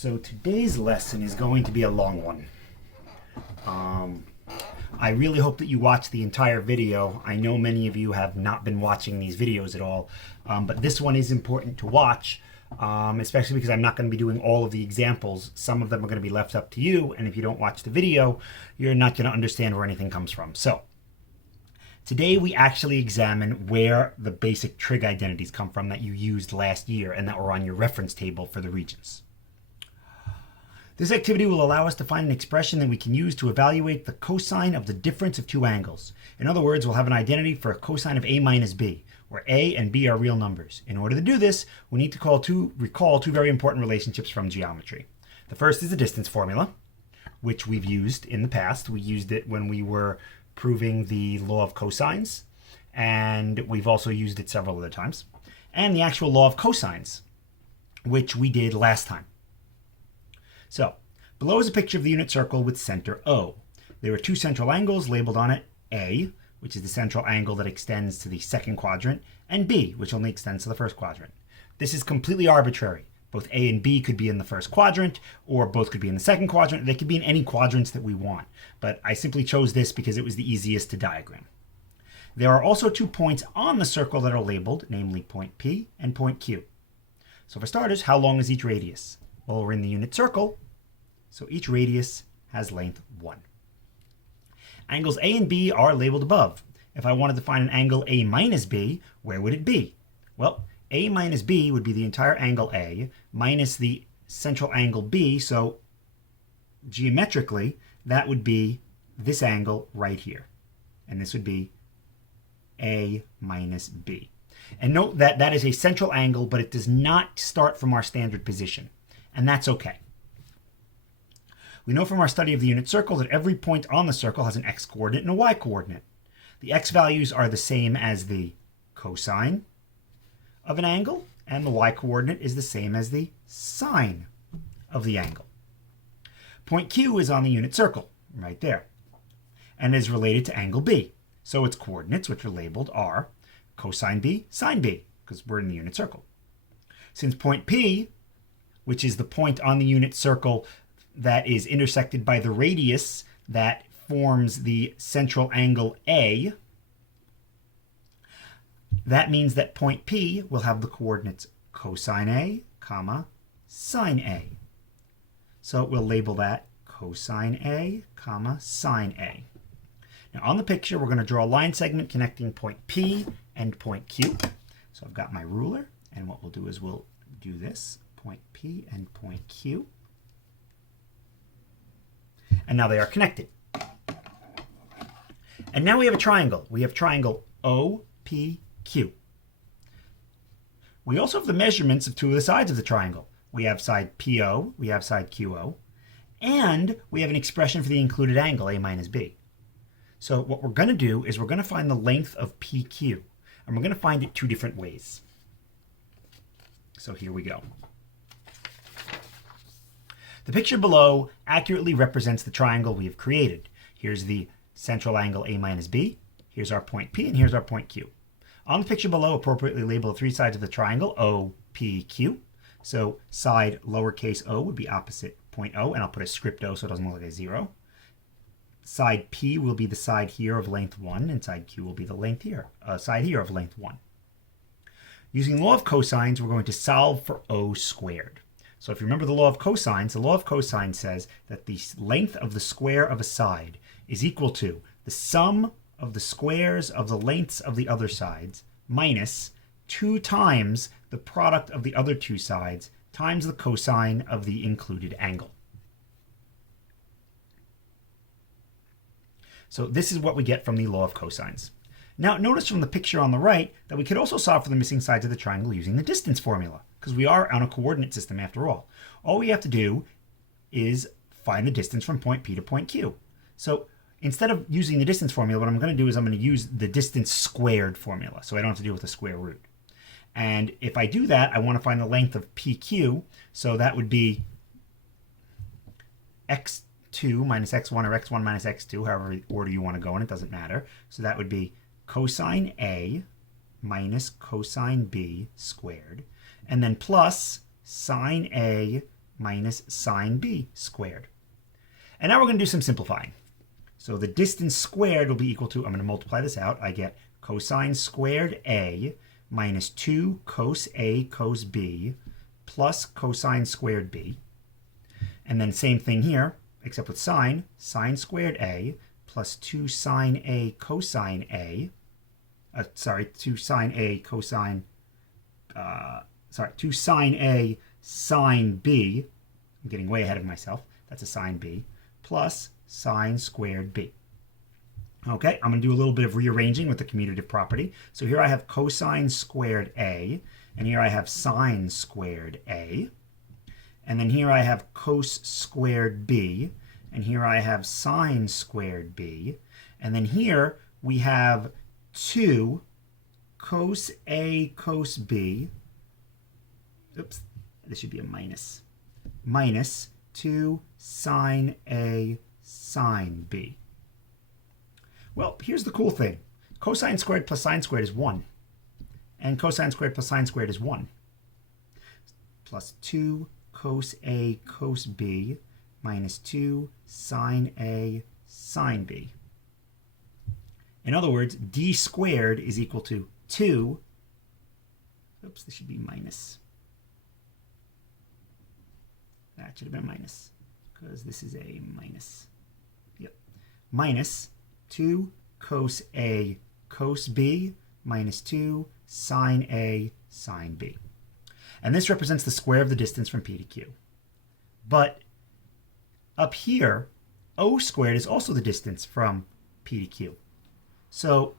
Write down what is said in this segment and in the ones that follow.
So today's lesson is going to be a long one. I really hope that you watch the entire video. I know many of you have not been watching these videos at all, but this one is important to watch, especially because I'm not going to be doing all of the examples. Some of them are going to be left up to you, and if you don't watch the video, you're not going to understand where anything comes from. So today we actually examine where the basic trig identities come from that you used last year and that were on your reference table for the regions. This activity will allow us to find an expression that we can use to evaluate the cosine of the difference of two angles. In other words, we'll have an identity for a cosine of a minus b, where a and b are real numbers. In order to do this, we need to recall two very important relationships from geometry. The first is the distance formula, which we've used in the past. We used it when we were proving the law of cosines, and we've also used it several other times. And the actual law of cosines, which we did last time. So, below is a picture of the unit circle with center O. There are two central angles labeled on it, A, which is the central angle that extends to the second quadrant, and B, which only extends to the first quadrant. This is completely arbitrary. Both A and B could be in the first quadrant, or both could be in the second quadrant. They could be in any quadrants that we want, but I simply chose this because it was the easiest to diagram. There are also 2 points on the circle that are labeled, namely point P and point Q. So for starters, how long is each radius? Well, we're in the unit circle, so each radius has length 1. Angles A and B are labeled above. If I wanted to find an angle A minus B, where would it be? Well, A minus B would be the entire angle A minus the central angle B, so geometrically, that would be this angle right here. And this would be A minus B. And note that that is a central angle, but it does not start from our standard position. And that's okay. We know from our study of the unit circle that every point on the circle has an x-coordinate and a y-coordinate. The x values are the same as the cosine of an angle, and the y-coordinate is the same as the sine of the angle. Point Q is on the unit circle, right there, and is related to angle B. So its coordinates, which are labeled, are cosine B, sine B, because we're in the unit circle. Since point P, which is the point on the unit circle that is intersected by the radius that forms the central angle A, that means that point P will have the coordinates cosine A, comma, sine A. So we'll label that cosine A, comma, sine A. Now on the picture, we're going to draw a line segment connecting point P and point Q. So I've got my ruler, and what we'll do is we'll do this, point P and point Q. And now they are connected. And now we have a triangle. We have triangle OPQ. We also have the measurements of two of the sides of the triangle. We have side PO, we have side QO, and we have an expression for the included angle, A minus B. So what we're going to do is we're going to find the length of PQ, and we're going to find it two different ways. So here we go. The picture below accurately represents the triangle we have created. Here's the central angle A minus B, here's our point P, and here's our point Q. On the picture below, appropriately label the three sides of the triangle, O, P, Q. So side lowercase o would be opposite point O, and I'll put a script O so it doesn't look like a 0. Side P will be the side here of length 1, and side Q will be the length here, side here of length 1. Using the law of cosines, we're going to solve for O squared. So if you remember the law of cosines says that the length of the square of a side is equal to the sum of the squares of the lengths of the other sides minus 2 times the product of the other two sides times the cosine of the included angle. So this is what we get from the law of cosines. Now notice from the picture on the right that we could also solve for the missing sides of the triangle using the distance formula, because we are on a coordinate system after all. All we have to do is find the distance from point P to point Q. So instead of using the distance formula, what I'm going to do is I'm going to use the distance squared formula, so I don't have to deal with the square root. And if I do that, I want to find the length of PQ, so that would be x2 minus x1 or x1 minus x2, however order you want to go in, it doesn't matter. So that would be cosine A minus cosine B squared, and then plus sine A minus sine b squared. And now we're going to do some simplifying. So the distance squared will be equal to, I'm going to multiply this out. I get cosine squared a minus 2 cos a cos b plus cosine squared b. And then same thing here, except with sine, sine squared a plus 2 sine a cosine a. 2 sine a cosine, 2 sine a sine b. I'm getting way ahead of myself. That's a sine b plus sine squared b. Okay, I'm going to do a little bit of rearranging with the commutative property. So here I have cosine squared a, and here I have sine squared a. And then here I have cos squared b, and here I have sine squared b. And then here we have 2 cos a cos b. Oops, this should be a minus. Minus 2 sine a sine b. Well, here's the cool thing. Cosine squared plus sine squared is 1. And cosine squared plus sine squared is 1. Plus 2 cos a cos b minus 2 sine a sine b. In other words, d squared is equal to 2. Oops, this should be minus. That should have been minus, because this is a minus. Yep. Minus 2 cos a cos b minus 2 sine a sine b. And this represents the square of the distance from P to Q. But up here, O squared is also the distance from P to Q. So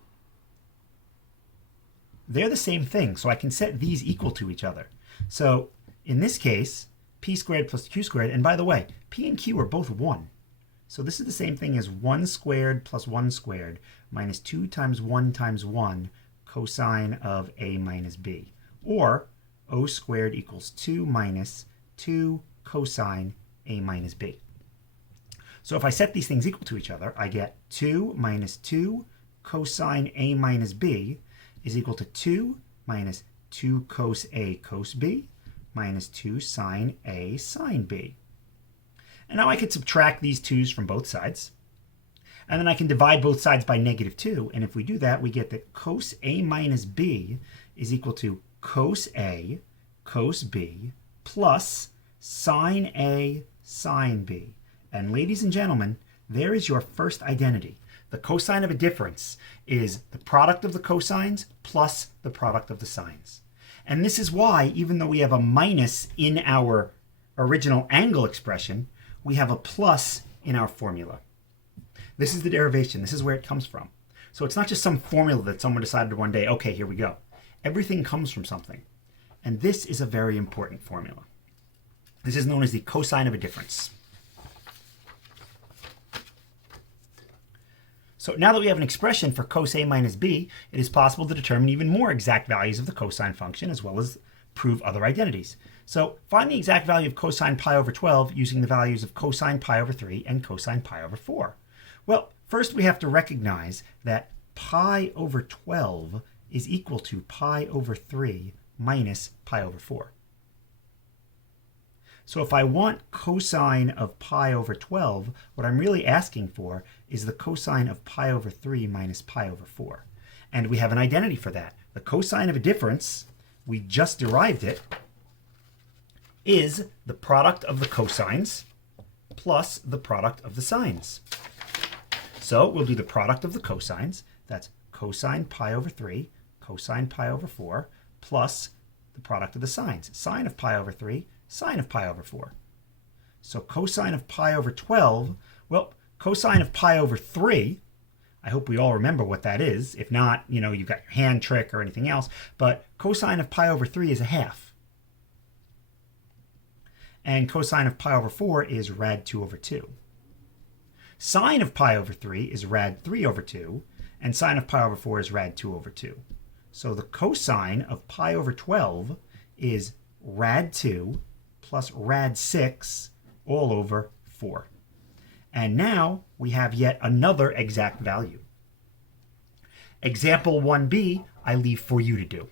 they're the same thing. So I can set these equal to each other. So in this case, P squared plus Q squared. And by the way, P and Q are both 1. So this is the same thing as 1 squared plus 1 squared minus 2 times 1 times 1 cosine of A minus B. Or O squared equals 2 minus 2 cosine A minus B. So if I set these things equal to each other, I get 2 minus 2 cosine A minus B is equal to 2 minus 2 cos A cos B minus 2 sine A sine B. And now I can subtract these 2's from both sides. And then I can divide both sides by negative 2. And if we do that, we get that cos A minus B is equal to cos A cos B plus sine A sine B. And ladies and gentlemen, there is your first identity. The cosine of a difference is the product of the cosines plus the product of the sines. And this is why, even though we have a minus in our original angle expression, we have a plus in our formula. This is the derivation. This is where it comes from. So it's not just some formula that someone decided one day, okay, here we go. Everything comes from something. And this is a very important formula. This is known as the cosine of a difference. So now that we have an expression for cos A minus B, it is possible to determine even more exact values of the cosine function as well as prove other identities. So find the exact value of cosine pi over 12 using the values of cosine pi over 3 and cosine pi over 4. Well, first we have to recognize that pi over 12 is equal to pi over 3 minus pi over 4. So if I want cosine of pi over 12, what I'm really asking for is the cosine of pi over 3 minus pi over 4. And we have an identity for that. The cosine of a difference, we just derived it, is the product of the cosines plus the product of the sines. So we'll do the product of the cosines. That's cosine pi over 3, cosine pi over 4, plus the product of the sines. Sine of pi over 3, sine of pi over 4. So cosine of pi over 12, well, cosine of pi over 3, I hope we all remember what that is. If not, you've got your hand trick or anything else. But cosine of pi over 3 is a half. And cosine of pi over 4 is rad 2 over 2. Sine of pi over 3 is rad 3 over 2. And sine of pi over 4 is rad 2 over 2. So the cosine of pi over 12 is rad 2 plus rad 6 all over 4. And now we have yet another exact value. Example 1b, I leave for you to do.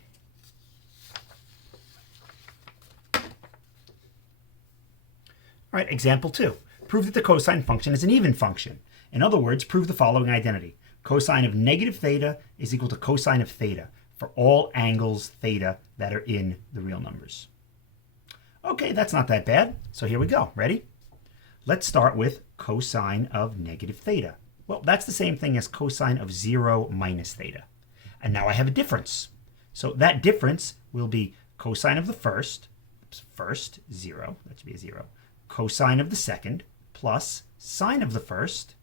All right, example 2. Prove that the cosine function is an even function. In other words, prove the following identity. Cosine of negative theta is equal to cosine of theta for all angles theta that are in the real numbers. Okay, that's not that bad. So here we go. Ready? Let's start with cosine of negative theta. Well, that's the same thing as cosine of 0 minus theta. And now I have a difference. So that difference will be cosine of the first, 0, that should be a 0, cosine of the second, plus sine of the first,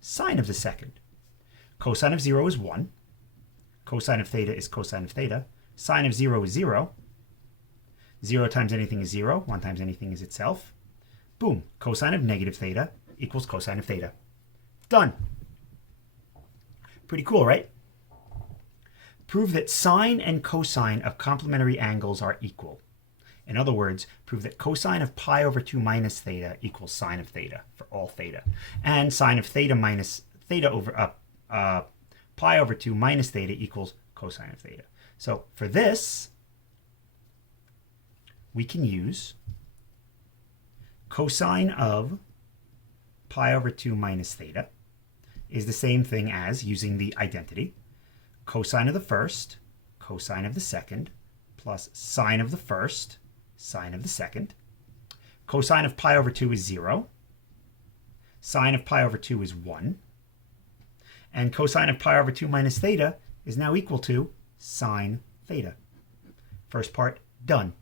sine of the second. Cosine of 0 is 1. Cosine of theta is cosine of theta. Sine of 0 is 0. 0 times anything is 0. 1 times anything is itself. Boom. Cosine of negative theta equals cosine of theta. Done. Pretty cool, right? Prove that sine and cosine of complementary angles are equal. In other words, prove that cosine of pi over 2 minus theta equals sine of theta for all theta. And sine of theta minus theta over pi over 2 minus theta equals cosine of theta. So for this, we can use cosine of pi over 2 minus theta is the same thing as using the identity. Cosine of the first, cosine of the second, plus sine of the first, sine of the second. Cosine of pi over 2 is 0. Sine of pi over 2 is 1. And cosine of pi over 2 minus theta is now equal to sine theta. First part done.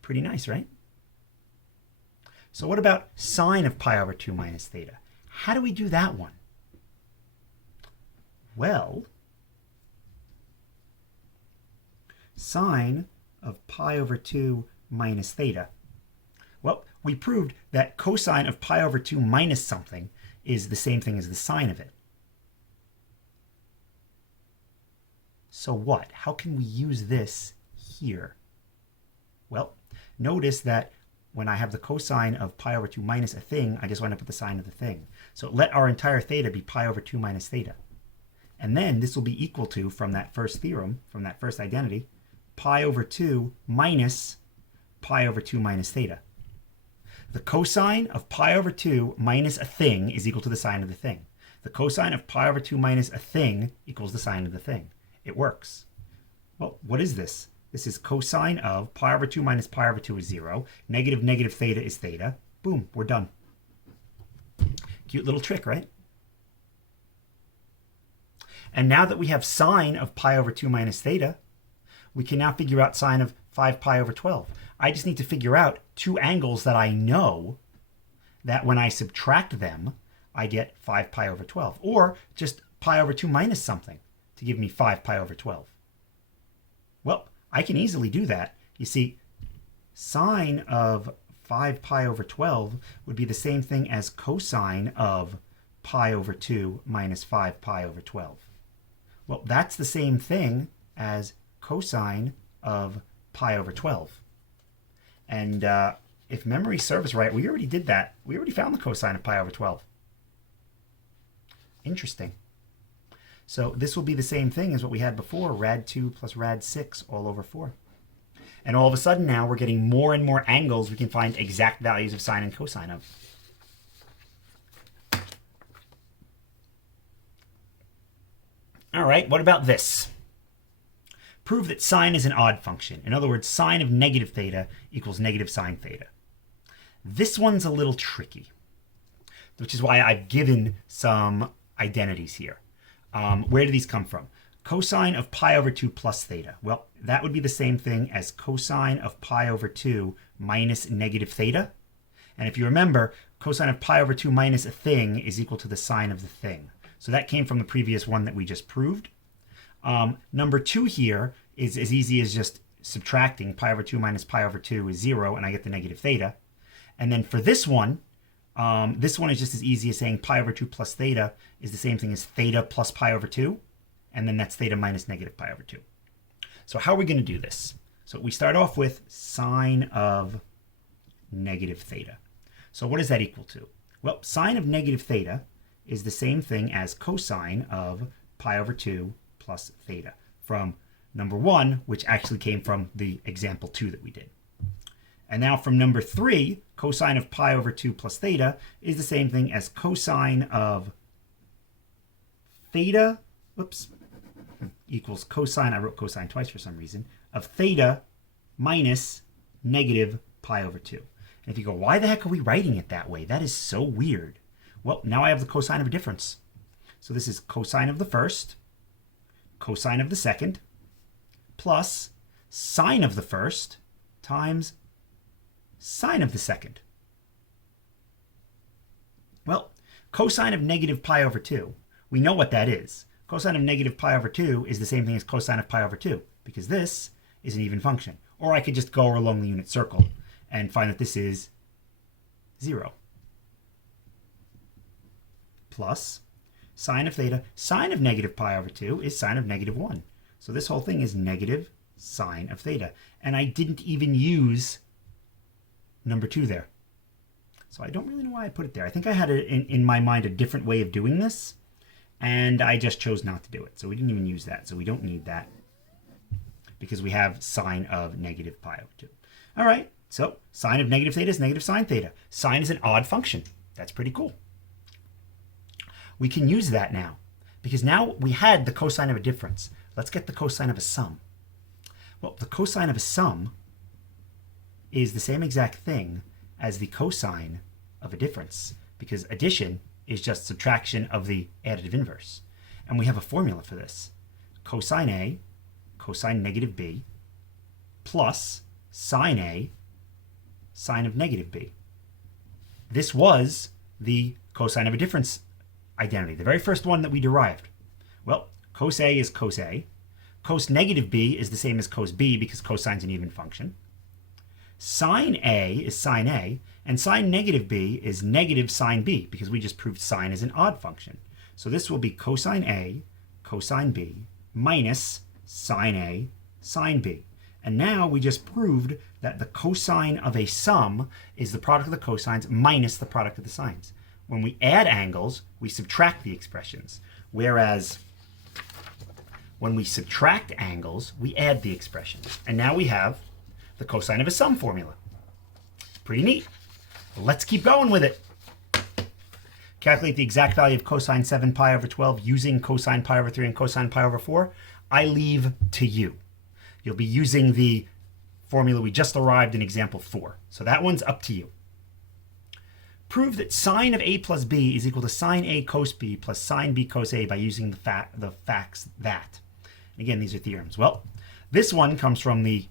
Pretty nice, right? So what about sine of pi over 2 minus theta? How do we do that one? Well, sine of pi over 2 minus theta. Well, we proved that cosine of pi over 2 minus something is the same thing as the sine of it. So what? How can we use this here? Well, notice that when I have the cosine of pi over 2 minus a thing, I just wind up with the sine of the thing. So let our entire theta be pi over 2 minus theta. And then this will be equal to, from that first theorem, from that first identity, pi over 2 minus pi over 2 minus theta. The cosine of pi over 2 minus a thing is equal to the sine of the thing. The cosine of pi over 2 minus a thing equals the sine of the thing. It works. Well, what is this? This is cosine of pi over 2 minus pi over 2 is 0. Negative theta is theta. Boom, we're done. Cute little trick, right? And now that we have sine of pi over 2 minus theta, we can now figure out sine of 5 pi over 12. I just need to figure out two angles that I know that when I subtract them, I get 5 pi over 12. Or just pi over 2 minus something to give me 5 pi over 12. Well, I can easily do that. You see, sine of 5 pi over 12 would be the same thing as cosine of pi over 2 minus 5 pi over 12. Well, that's the same thing as cosine of pi over 12. And if memory serves right, we already did that. We already found the cosine of pi over 12. Interesting. So this will be the same thing as what we had before, rad 2 plus rad 6 all over 4. And all of a sudden now we're getting more and more angles we can find exact values of sine and cosine of. All right, what about this? Prove that sine is an odd function. In other words, sine of negative theta equals negative sine theta. This one's a little tricky, which is why I've given some identities here. Where do these come from? Cosine of pi over 2 plus theta. Well, that would be the same thing as cosine of pi over 2 minus negative theta. And if you remember, cosine of pi over 2 minus a thing is equal to the sine of the thing. So that came from the previous one that we just proved. Number 2 here is as easy as just subtracting. Pi over 2 minus pi over 2 is 0, and I get the negative theta. And then for this one is just as easy as saying pi over 2 plus theta is the same thing as theta plus pi over 2. And then that's theta minus negative pi over 2. So how are we going to do this? So we start off with sine of negative theta. So what is that equal to? Well, sine of negative theta is the same thing as cosine of pi over 2 plus theta from number 1, which actually came from the example 2 that we did. And now from number 3, cosine of pi over 2 plus theta is the same thing as cosine of theta, equals cosine, I wrote cosine twice for some reason, of theta minus negative pi over 2. And if you go, why the heck are we writing it that way? That is so weird. Well, now I have the cosine of a difference. So this is cosine of the first, cosine of the second, plus sine of the first times sine of the second. Well, cosine of negative pi over 2, we know what that is. Cosine of negative pi over 2 is the same thing as cosine of pi over 2, because this is an even function. Or I could just go along the unit circle and find that this is 0. Plus sine of theta, sine of negative pi over 2 is sine of negative 1. So this whole thing is negative sine of theta. And I didn't even use number 2 there. So I don't really know why I put it there. I think I had in my mind a different way of doing this, and I just chose not to do it. So we didn't even use that. So we don't need that because we have sine of negative pi over 2. All right, so sine of negative theta is negative sine theta. Sine is an odd function. That's pretty cool. We can use that now because now we had the cosine of a difference. Let's get the cosine of a sum. Well, the cosine of a sum is the same exact thing as the cosine of a difference, because addition is just subtraction of the additive inverse. And we have a formula for this. Cosine A, cosine negative B, plus sine A, sine of negative B. This was the cosine of a difference identity, the very first one that we derived. Well, cos A is cos A. Cos negative B is the same as cos B because cosine's an even function. Sine A is sine A, and sine negative B is negative sine B because we just proved sine is an odd function. So this will be cosine A, cosine B, minus sine A, sine B. And now we just proved that the cosine of a sum is the product of the cosines minus the product of the sines. When we add angles, we subtract the expressions, whereas when we subtract angles, we add the expressions. And now we have the cosine of a sum formula. Pretty neat. Let's keep going with it. Calculate the exact value of cosine 7 pi over 12 using cosine pi over 3 and cosine pi over 4. I leave to you. You'll be using the formula we just arrived in example 4. So that one's up to you. Prove that sine of A plus B is equal to sine A cos B plus sine B cos A by using the facts that. Again, these are theorems. Well, this one comes from the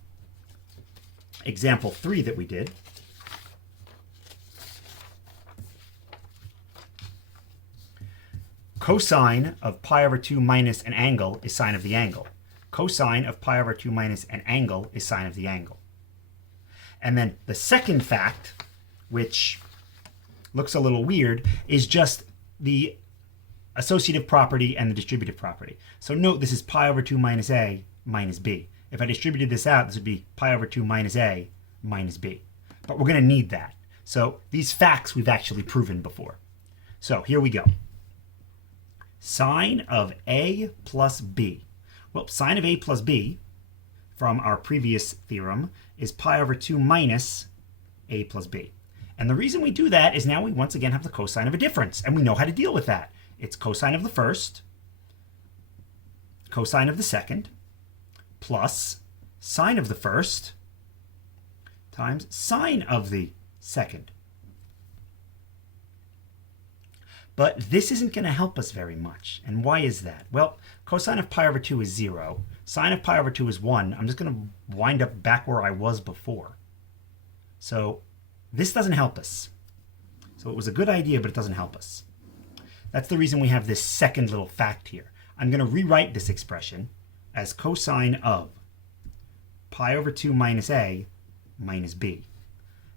example 3 that we did. Cosine of pi over 2 minus an angle is sine of the angle. Cosine of pi over 2 minus an angle is sine of the angle. And then the second fact, which looks a little weird, is just the associative property and the distributive property. So note this is pi over 2 minus A minus B. If I distributed this out, this would be pi over 2 minus A minus B. But we're going to need that. So these facts we've actually proven before. So here we go. Sine of A plus B. Well, sine of A plus B from our previous theorem is pi over 2 minus A plus B. And the reason we do that is now we once again have the cosine of a difference, and we know how to deal with that. It's cosine of the first, cosine of the second, plus sine of the first times sine of the second. But this isn't going to help us very much. And why is that? Well, cosine of pi over 2 is 0. Sine of pi over 2 is 1. I'm just going to wind up back where I was before. So this doesn't help us. So it was a good idea, but it doesn't help us. That's the reason we have this second little fact here. I'm going to rewrite this expression as cosine of pi over 2 minus A minus B.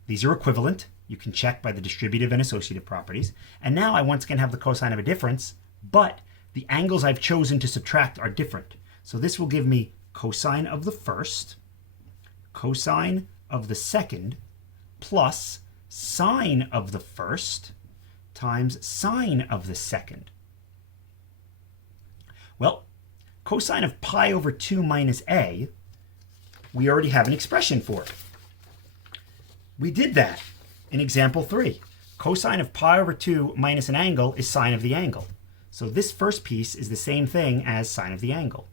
These are equivalent. You can check by the distributive and associative properties. And now I once again have the cosine of a difference, but the angles I've chosen to subtract are different. So this will give me cosine of the first, cosine of the second, plus sine of the first times sine of the second. Well, cosine of pi over 2 minus A, we already have an expression for it. We did that in example 3. Cosine of pi over 2 minus an angle is sine of the angle. So this first piece is the same thing as sine of the angle.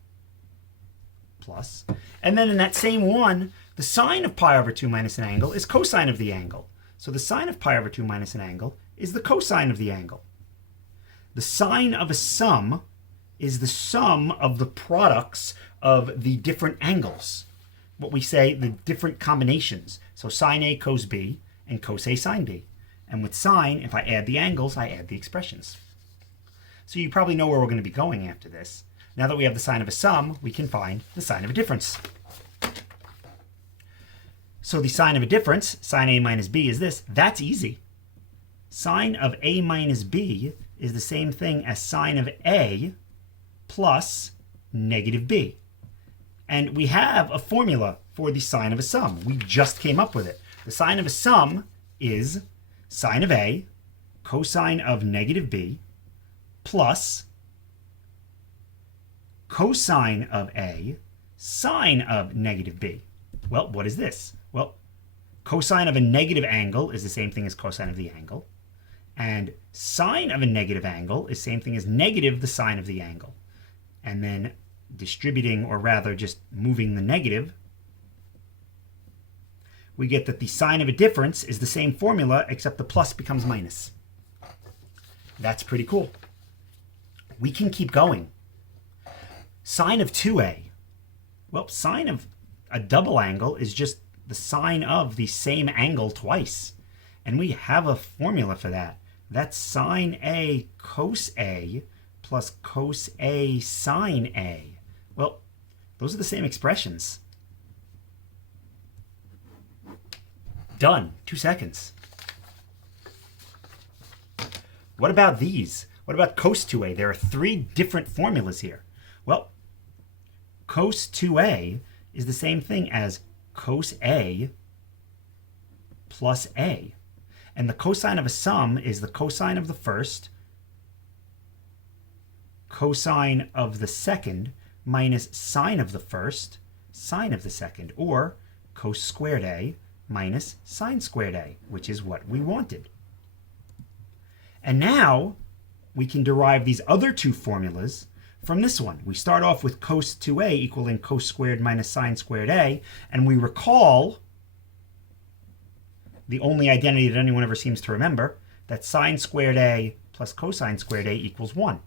Plus, and then in that same one, the sine of pi over 2 minus an angle is cosine of the angle. So the sine of pi over 2 minus an angle is the cosine of the angle. The sine of a sum is the sum of the products of the different angles. What we say, the different combinations. So sine A cos B and cos A sine B. And with sine, if I add the angles, I add the expressions. So you probably know where we're going to be going after this. Now that we have the sine of a sum, we can find the sine of a difference. So the sine of a difference, sine A minus B, is this. That's easy. Sine of A minus B is the same thing as sine of A plus negative B. And we have a formula for the sine of a sum. We just came up with it. The sine of a sum is sine of A cosine of negative B plus cosine of A sine of negative B. Well, what is this? Well, cosine of a negative angle is the same thing as cosine of the angle. And sine of a negative angle is the same thing as negative the sine of the angle. And then distributing, or rather just moving the negative, we get that the sine of a difference is the same formula, except the plus becomes minus. That's pretty cool. We can keep going. Sine of 2a. Well, sine of a double angle is just the sine of the same angle twice. And we have a formula for that. That's sine A cos A plus cos A sine A. Well, those are the same expressions. Done. 2 seconds. What about these? What about cos 2a? There are 3 different formulas here. Well, cos 2a is the same thing as cos A plus A. And the cosine of a sum is the cosine of the first, cosine of the second, minus sine of the first, sine of the second, or cos squared A minus sine squared A, which is what we wanted. And now we can derive these other 2 formulas from this one. We start off with cos 2a equaling cos squared minus sine squared A, and we recall the only identity that anyone ever seems to remember, that sine squared A plus cosine squared A equals 1.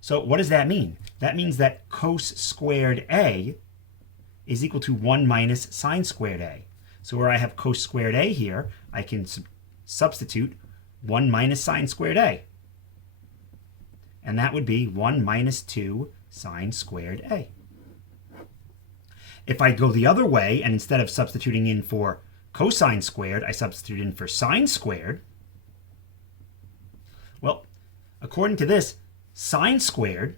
So what does that mean? That means that cos squared A is equal to 1 minus sine squared A. So where I have cos squared A here, I can substitute 1 minus sine squared A. And that would be 1 minus 2 sine squared A. If I go the other way, and instead of substituting in for cosine squared, I substitute in for sine squared, well, according to this, sine squared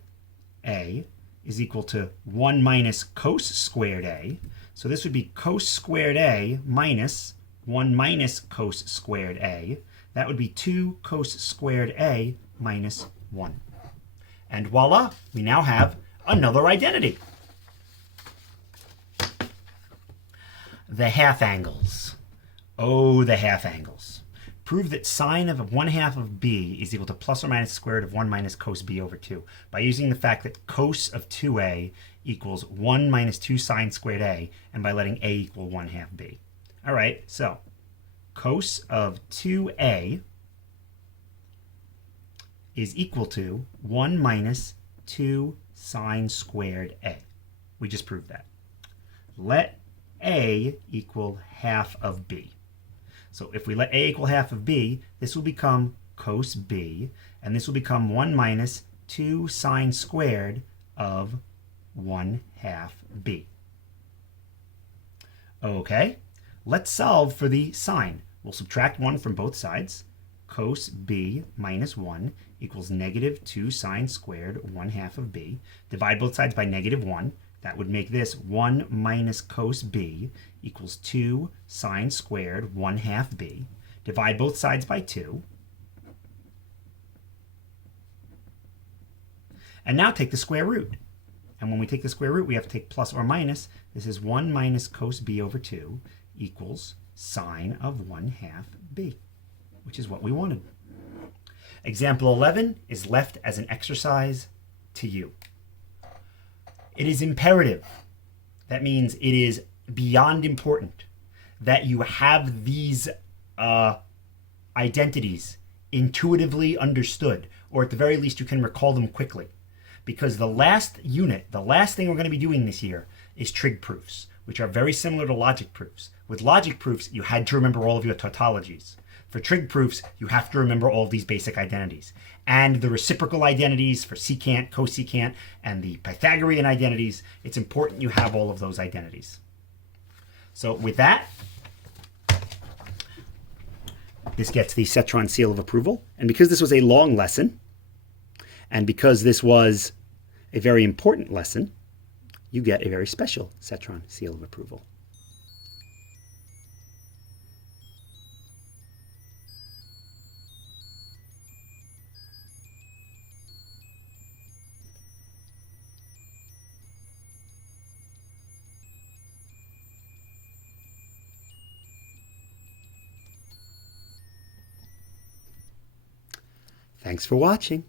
A is equal to 1 minus cos squared A. So this would be cos squared A minus 1 minus cos squared A. That would be 2 cos squared A minus 1. And voila, we now have another identity. The half angles. Oh, the half angles. Prove that sine of 1/2 of b is equal to plus or minus the square root of 1 minus cos b over 2 by using the fact that cos of 2a equals 1 minus 2 sine squared a, and by letting a equal 1/2 b. All right, so cos of 2a is equal to 1 minus 2 sine squared a. We just proved that. Let a equal half of b. So if we let a equal half of b, this will become cos b, and this will become 1 minus 2 sine squared of 1/2 b. Okay, let's solve for the sine. We'll subtract 1 from both sides. Cos b minus 1 equals negative 2 sine squared 1/2 of b. Divide both sides by negative 1. That would make this 1 minus cos b equals 2 sine squared 1/2 b. Divide both sides by 2. And now take the square root. And when we take the square root, we have to take plus or minus. This is 1 minus cos b over 2 equals sine of 1/2 b, which is what we wanted. Example 11 is left as an exercise to you. It is imperative, that means it is beyond important, that you have these identities intuitively understood, or at the very least you can recall them quickly. Because the last unit, the last thing we're going to be doing this year is trig proofs, which are very similar to logic proofs. With logic proofs, you had to remember all of your tautologies. For trig proofs, you have to remember all of these basic identities. And the reciprocal identities for secant, cosecant, and the Pythagorean identities, it's important you have all of those identities. So with that, this gets the Cetron seal of approval. And because this was a long lesson, and because this was a very important lesson, you get a very special Cetron seal of approval. Thanks for watching.